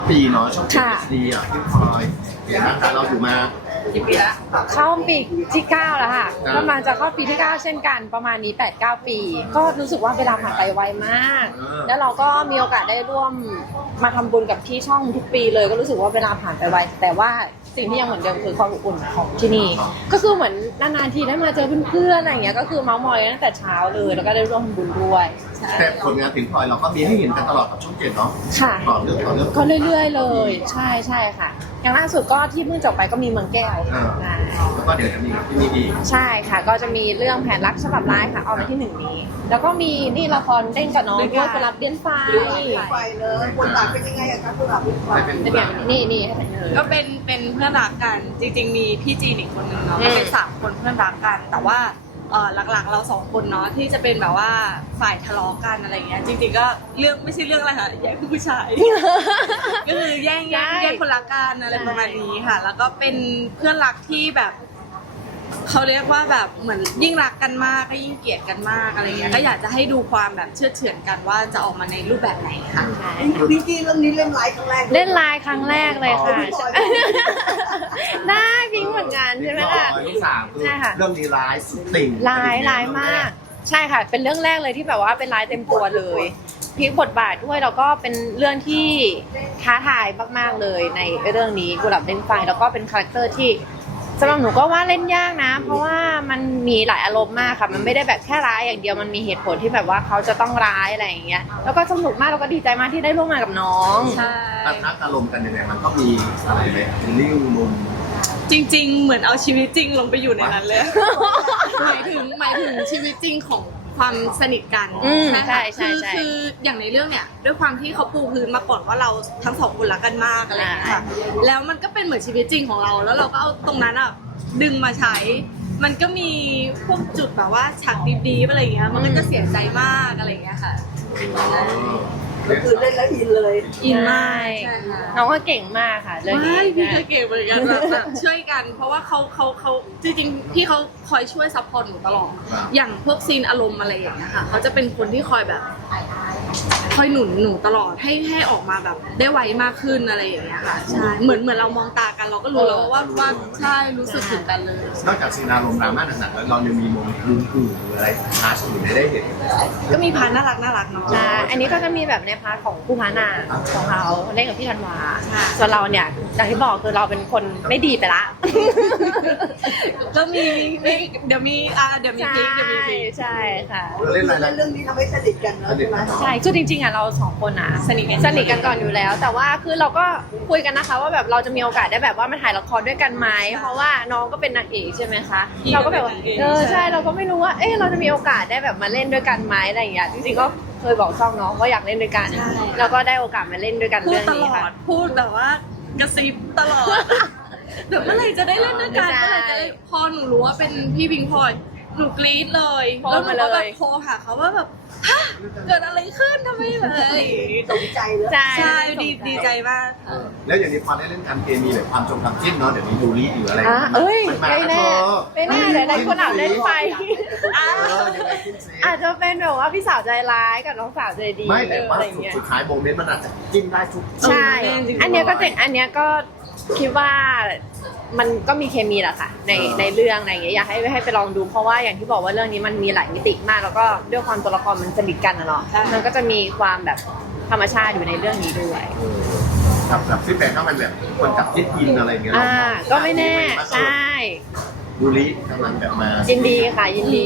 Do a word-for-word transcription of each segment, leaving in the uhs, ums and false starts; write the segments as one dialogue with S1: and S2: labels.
S1: ปีเนาะช่องเจ็ด เอส ดี อ่ะพี่พลอยเห็นนะคะเราอยู่มา
S2: กี่ปีแล้ว
S3: เข้าปีที่เก้าแล้วค่ะ
S1: ครับ
S3: กำลังจะเข้าปีที่เก้าเช่นกันประมาณนี้ แปดเก้า ปี ก็รู้สึกว่าเวลาผ่านไปไวมาก แล้วเราก็มีโอกาสได้ร่วมมาทำบุญกับที่ช่องทุกปีเลยก็รู้สึกว่าเวลาผ่านไปไวแต่ว่าสิ่งที่ยังเหมือนเดิมคือความอบอุ่นของที่นี่ก็คือเหมือนนานๆทีได้มาเจอเพื่อนๆอะไรอย่างเงี้ยก็คือเมาส์มอยตั้งแต่เช้าเลยแล้วก็ได้ร่วมทำบุญด้วย
S1: แต่ผลงานพิงพลอยเราก็มีให้เห็นกันตลอดกับช่องเจ็ดเนาะ
S3: ค่ะ
S1: ต่อเรื่องต่อเรื่อง
S3: ก็เรื่อยๆเลยใช่ใช่ค่ะอย่างล่าสุดก็ที่เพิ่งจบไปก็มีเมืองแก้ว
S1: อ่า
S3: ใช่
S1: แล้วก็เดี๋ยวจะมีกับที่นี่อีก
S3: ใช่ค่ะก็จะมีเรื่องแผนรักฉบับร้ายค่ะเอาในที่หนึ่งนี้ แล้วก็มีนี่ละครเล่นกับน้องด้วยคนรับเลี้ยงไฟ
S2: ไฟเลยบทบาทเป็นยังไงอะคะบทบาทเป็นไฟ
S1: เป็น
S3: เป็นอย่างนี่นี่ให้เห็นเลย
S4: ก็เป็นเป็นเพื่อนรักกันจริงๆมีพี่จีนอีกคนนึงเนาะ
S3: อืม
S4: ก็เป็นสามคนเพื่อนรักกัน แต่ว่าเออหลักๆ เราสองคนเนาะที่จะเป็นแบบว่าฝ่ายทะเลาะกันอะไรเงี้ยจริงๆก็เรื่องไม่ใช่เรื่องอะไรค่ะแย่งผู้ชาย ก็คือแย่งแย่งแย่งคนรักกันอะไรประมาณนี้ค่ะ แล้วก็เป็นเพื่อนรักที่แบบเขาเรียกว่าแบบเหมือนยิ่งรักกันมากก็ยิ่งเกลียดกันมากอะไรเงี้ยก็อยากจะให้ดูความแบบเชื่อเฉือนกันว่าจะออกมาในรูปแบบไหนค่ะ
S2: พี่กี้เรื่องนี้เล่นไลฟ์ครั้งแรก
S3: เล่นไลน์ครั้งแรกเลยค่ะ ได้พิงเหมือนกันใช่ไหมล่ะ
S1: ลูกสาวคือ
S3: ใช่ค่ะ
S1: เรื่องนี้ร้ายสุดติ่ง
S3: ร้ายร้ายมาก ใช่ค่ะ เป็นเรื่องแรกเลยที่แบบว่าเป็นร้ายเต็มตัวเลยพลิกบทบาทด้วยแล้วก็เป็นเรื่องที่ท้าทายมากๆเลยในเรื่องนี้กุหลาบเล่นไฟแล้วก็เป็นคาแรคเตอร์ที่สำหรับหนูก็ว่าเล่นยากนะ เพราะว่ามันมีหลายอารมณ์มากค่ะมันไม่ได้แบบแค่ร้ายอย่างเดียวมันมีเหตุผลที่แบบว่าเขาจะต้องร้ายอะไรอย่างเงี้ยแล้วก็สนุกมากแล้วก็ดีใจมากที่ได้ร่วมงานกับน้อง
S4: ใช่
S1: ปะทะอารมณ์กันยังไงมันต้องมีอะไรไหมเป็นริ้วมุม
S4: จริงๆ เหมือนเอาชีวิตจริงลงไปอยู่ในนั้นเลย หมายถึงหมายถึงชีวิตจริงของความสนิทกัน
S3: อืม
S4: ใช่
S3: ใช่
S4: ค่ะ
S3: ใช่
S4: คือ
S3: ใช่
S4: คืออย่างในเรื่องเนี่ยด้วยความที่เขาปูพื้นมาก่อนว่าเราทั้งสองคนรักกันมากอะไรอย่างเงี้ยค่ะแล้วมันก็เป็นเหมือนชีวิตจริงของเรา แล้วเราก็เอาตรงนั้นอ่ะดึงมาใช้ มันก็มีพวกจุดแบบว่าฉากดีๆอะไรอย่างเงี้ยมันก็จะเสียใจมากอะไรอย่างเงี้ยค่ะ
S2: ก็คือเล่นแล้วอินเลย
S4: อินมาก
S3: ใช่
S4: ใช่ค่ะ
S3: น้องก็เก่งมากค่ะเรื่องนี้
S4: ไม่พี่ก็เก่งเหมือนกันแบบแบบช่วยกัน เพราะว่าเขาเขาเขาจริงๆพี่เขาคอยช่วยซัพพอร์ตหนูตลอด อย่างพวกซีนอารมณ์อะไรอย่างเงี้ยค่ะเขาจะเป็นคนที่คอยแบบ คอยหนุนหนูตลอดให้ให้ออกมาแบบได้ไวมากขึ้นอะไรอย่างเงี้ยค่ะใช่เหมือนเหมือนเรามองตากันเราก็รู้แล้วว่าว่าใช่รู้สึกถึงกันเลย
S1: นอกจากซีนอารมณ์ดราม่าหนักๆแล้วเรายังมีโมเมนต์อื่นๆหรืออะไรพาร์ทอื่นให้ได้เห็น
S4: ก็มีพาร์ทน่ารักน่ารักเนาะ
S3: ใช่อันนี้ก็จะมีแบบในพาร์ทของผู้พานาของเขาเล่นกับพี่ธันวา
S4: ใช่
S3: ส่วนเราเนี่ยอย่างที่บอกคือเราเป็นคนไม่ดีไปละ
S4: ก็มีมีเดี๋ยวมีอ่าเดี๋ยวมี
S3: ใช่
S4: พลิกเดี๋ยวมีพลิก
S3: ใช่ค่ะ
S1: เราเล่นอะไร
S2: เล่นเรื่องนี้ทำให้สนิทกันเนอะใช่ไหม
S3: ใช่คือจริงๆอ่ะเราสองคนอ่ะ
S4: สนิทกัน
S3: สนิทกันก่อนอยู่แล้ว แต่ว่าคือเราก็คุยกันนะคะ ว่าแบบเราจะมีโอกาสได้แบบว่ามาถ่ายละครด้วยกันไหมเพราะว่าน้องก็เป็นนางเอกใช่ไหมคะเราก็แบบว่าเออใช่เราก็ไม่รู้ว่าเออเราจะมีโอกาสได้แบบมาเล่นด้วยกันไหมอะไรอย่างเงี้ยจริงๆก็เคยบอกช่องน้องว่าอยากเล่นด้วยกันแล้วก็ได้โอกาสมาเล่นด้วยกัน
S4: พูด
S3: เรื่อง
S4: ตล
S3: นี้
S4: อ
S3: ค่ะ
S4: ดพูดแบบว่ากระซิบตลอดแบบเมื่อไหร่จะได้เล่นด้วยกัน
S3: ใช่
S4: เมื่อไหร่จะได้พอหนูรู้ว่าเป็นพี่พิงพลอยหนูกรี๊ดเลย
S3: โทร
S4: แล้วหนู
S3: มา
S4: ก็
S3: เล
S4: แบ
S3: ย
S4: บโทรหาเขาว่าแบบฮะเกิดอะไรขึ้นทำไมเลย
S2: สนใจเลย
S3: ใช่
S4: ใช่ดีดีใจมากค่ะ
S1: แล้วอย่างนี้พอได้เล่นกันเคมีแบบความจงความจิ้นเนาะเดี๋ยวมีดูรีหรืออะไร
S3: อ่ะเอ้ย
S1: มันมา
S3: ไม่
S1: แล้ว
S3: แน่
S1: เธอ
S3: ไม่แน่เดี๋ยวในคนอาบเล่นไฟ
S1: เออยังไงจิ้นซิ
S3: อาจจะเป็นแบบว่าพี่สาวใจร้ายกับน้องสาวใจดี
S1: ไม่แต่ว่า
S3: อะไรอย่างเงี้ย
S1: สุดท้ายโมเมนต์มันอาจจะจิ้นได้ทุก
S3: ใช่
S4: เออจริงๆ
S3: อันเนี้ยก็เจ๋งอันเนี้ยก็คิดว่ามันก็มีเคมีแหละค่ะ ในในเรื่องอะไรอย่างเงี้ยอยากให้ให้ไปลองดูเพราะว่าอย่างที่บอกว่าเรื่องนี้มันมีหลายมิติมาก แล้วก็ด้วยความตัวละครมันสนิทกันนะเนาะมันก็จะมีความแบบธรรมชาติอยู่ในเรื่องนี้ด้วย
S1: กับกับที่แปลถ้ามันแบบคนกับจิ้นอินอะไรอย่างเงี้ย
S3: อ่าก็ไม่แน่ใช่
S1: ดูรีกำลังแบบมา
S3: ยินดีค่ะยินดี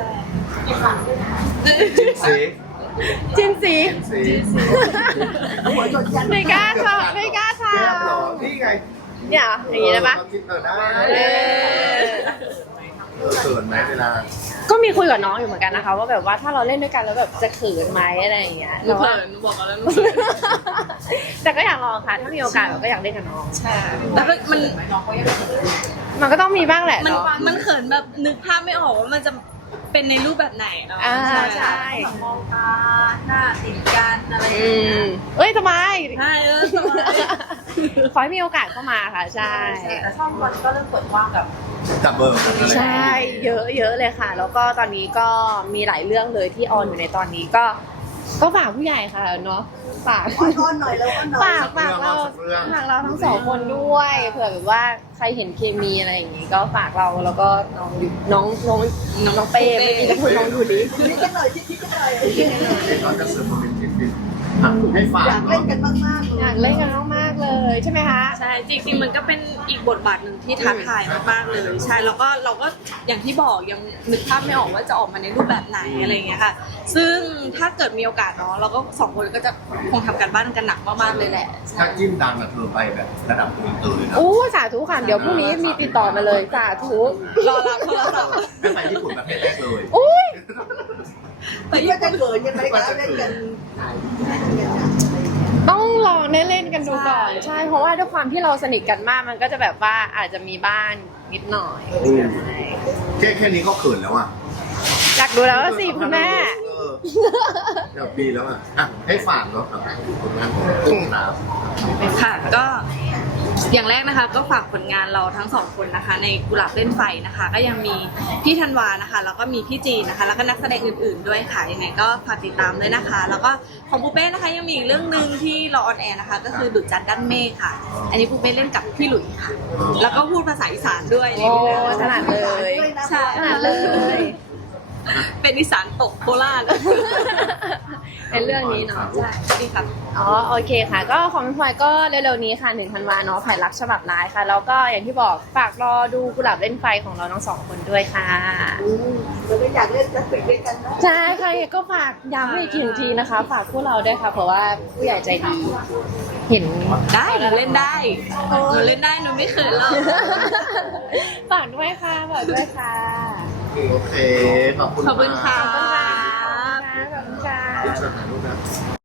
S1: จิ้นซิ
S3: จินสี
S1: จิ้นซิ
S3: ไม่กล้าชอบไม่กล้าชอ
S1: แก้มเหรอบ นี่ไง
S3: เนี่ยเหรออย่างงี้ได้ปะ
S1: เจิ้นเออได้
S3: เออ
S1: เออเขินไหมเวลา
S3: ก็มีคุยกับน้องอยู่เหมือนกันนะคะ ว่าแบบว่าถ้าเราเล่นด้วยกันแล้วแบบจะเขินไหมอะไรอย่างเงี้ย
S4: หนูเขินหนูบอกกันแล้วหนูเขิน
S3: แต่ก็อยากลองค่ะ ถ้ามีโอกาสเราก็อยากเล่นกับน้อง
S4: ใช่แต่มันมัน
S3: มันก็ต้องมีบ้างแหละ
S4: มัน
S3: เนาะ
S4: มันเขินแบบนึกภาพไม่ออกว่ามันจะเป็นในรูปแบบไหนเนาะ
S3: อ่าใช่
S4: มองตาหน้าติดกันอะไรอย่าง
S3: อื
S4: เงี้ย
S3: มเอ้ยทำไม
S4: ใช่เออสบาย
S3: ขอให้มีโอกาสเข้ามาค่ะ ใช่
S2: แต่ช่องวันก็เริ่มเปิดกว้างกับ
S1: ดับเบิลอะไร
S3: ใช่ เยอะเยอะเลยค่ะ แล้วก็ตอนนี้ก็มีหลายเรื่องเลยที่ออนอยู่ในตอนนี้ก็ก็ฝากผู้ใหญ่ค่ะเนาะฝาก
S2: อ้อนอ้อนหน่อยแล้วอ้อนหน่อย
S3: ฝากฝากเราฝากเราทั้งสองคนด้วยเผื่อแบบว่าใครเห็นเคมีอะไรอย่างงี้ก็ฝากเราแล้วก็น้องน้องน้องน้องเป้ไม่มีจะพูดน้องอยู่ดี
S2: คิดกันหน่อยคิดกันหน่อย
S1: เราจะเสริมโมเมนต์นิดนึงอ่ะให้ฝาก
S2: อยากเล่น
S1: เนาะ
S2: กันมากๆเลย
S3: อยากเล่นกันมากๆเลยใช่ไหมคะ
S4: ใช่จริงๆมันก็เป็นอีกบทบาทหนึ่งที่ท้าทายมากๆเลยใช่แล้วก็เราก็อย่างที่บอกยังนึกภาพไม่ออกว่าจะออกมาในรูปแบบไหนอะไรอย่างเงี้ยค่ะ ซึ่งถ้าเกิดมีโอกาสเนาะเราก็สองคนก็จะคงทำการบ้านกันหนักมากๆเลยแหละ
S1: ถ้าจิ้มดังอะเธอไปแบบระดับอินเตอร์เลยนะ
S3: อู้สาธุค่ะเดี๋ยวพรุ่งนี้มีติดต่อมาเลยสาธุ
S4: รอรับโทรศัพท์
S1: ไม่ไปญี่ปุ่นประเทศแรกเลย
S3: อุ้ย
S2: แต่ยังจะเกิดยังไงกันเล่นกัน
S3: ต้องลองได้เล่นกันดูก่อนใช่เพราะว่าด้วยความที่เราสนิทกันมากมันก็จะแบบว่าอาจจะมีบ้านนิดหน่อย
S1: อืม แค่แค่นี้ก็เขินแล้วอ่ะ
S3: อยากดูแล้วว่าสิคุณแม่
S1: เออเดี๋ยวปีแล้วอ่ะอ่ะให้ฝากเนาะกับผลงานของกุ้งน้ำ
S4: ค่ะก็อย่างแรกนะคะก็ฝากผลงานเราทั้งสองคนนะคะ ในกุหลาบเล่นไฟนะคะ ก็ยังมีพี่ธันวานะคะแล้วก็มีพี่จีนนะคะ แล้วก็นักแสดงอื่นๆด้วยค่ะยังไงก็ฝากติดตามด้วยนะคะ แล้วก็ของปูเป้นะคะยังมีอีกเรื่องหนึ่งที่รอออนแอร์นะคะ ก็คือดุจจันทร์ด้านเมฆค่ะ อันนี้ปูเป้เล่นกับพี่หลุยส์ค่ะ แล้วก็พูดภาษาอีสานด้วยใน
S3: โอ้
S4: เรื่อง
S3: ถนัดเลย
S4: ใช่
S3: ถนัดเลย
S4: เป็นอีสานตกโคราช
S3: เป็นเรื่องนี้เนาะ
S4: ใช่สวัสดีค่ะ
S3: อ๋อโอเคค่ะ ก็ของพี่พลอยก็เร็วๆนี้ค่ะหนึ่งธันวาเนาะแผนรักฉบับร้ายค่ะ แล้วก็อย่างที่บอกฝากรอดูกุหลาบเล่นไฟของเราทั้งสองคนด้วยค่ะ
S2: เราไม่อยากเล่นจะเป็นด้วยกันนะ
S3: ใช่ค่ะก็ฝากย้ำอีกทีทีนะคะ ฝากพวกเราด้วยค่ะ เพราะว่าผู้ใหญ่ใจดี เห็น
S4: ได้หนูเล่นได้หนูเล่นได้หนูไม่เขินหรอก
S3: ฝากด้วยค่ะฝากด้วยค่ะ
S1: โอเค ขอบคุณ
S4: ขอบคุณค่ะ
S3: ขอบคุณค่ะขอบคุณค่ะ
S1: ขอบคุณค่ะ